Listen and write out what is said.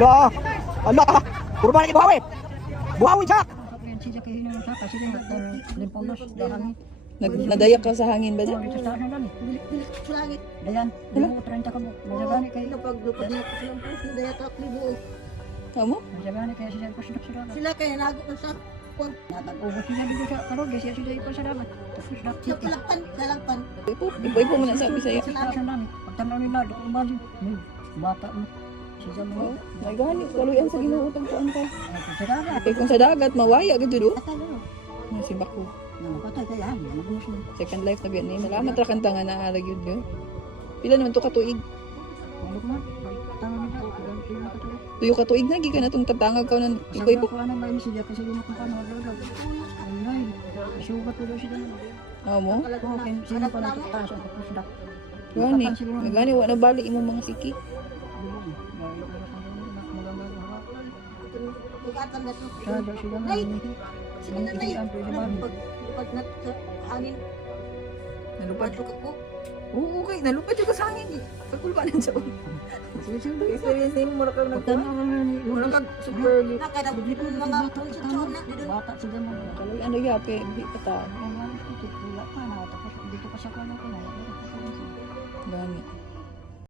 Ala. Ala. Puro ba na buhawi? Buhawi siya. Siya kayo na sa kasi limpolos dahan. Nadayak ka sa hangin ba dyan? Ito sa hangin. Sulangit. Dayan, dili ko 30 ka mo. Majagani kay Napaglupad niya ko silang puso. Daya takli buo. Kamu? majagani kay siya ko sila. Sila kaya nago ko sa kwan. Natag-ubos siya dito sa karog, siya iko sa dagat. Tapos Siya palakpan. Lalakpan. Ipo mo na sabi sa'yo. sa dami. Pagtanaw nila, di ko umali. Bata mo. Siya mo. Nagani, kaluyan sa ginuutang ko ka. Sa dagat. Kaya kung sa dagat, mawaya gito do. Atalo. Si Baku. Napatay kaya yan. Magmos na. Second life na biyan ni. Malamat ra kanta nga naarag yun yun. Pila naman to katuig. Malok na. Tangan nila. Sila katuloy. Tuyo katuig na, gikan na itong tatangag ka ng Sabi ipo-ipo. ko ano ba yun siya kasi yun kung paano magdodog. Online. Sugat ko daw sila. Oo mo? Okay, sino pa lang taas ang pusdak. Gani. Nagani, wala balik imong mga siki. Bugatan na to. Sada sila na. Sige na na yun. Pag na sa hangin. Nalupad. Padlok ako. Oo, okay. Nalupad yung sa hangin eh. Pagkulpanan siya. Experience din mo kang Pagtanaw ka na ni Mura kag super lit. Nakadablit mo mga tol sa tao na. bata sila mo. Kaloy ano yape, di pa ta. Ang halos ko, wala pa na. Tapos dito pa sa kanan ko na. Gani.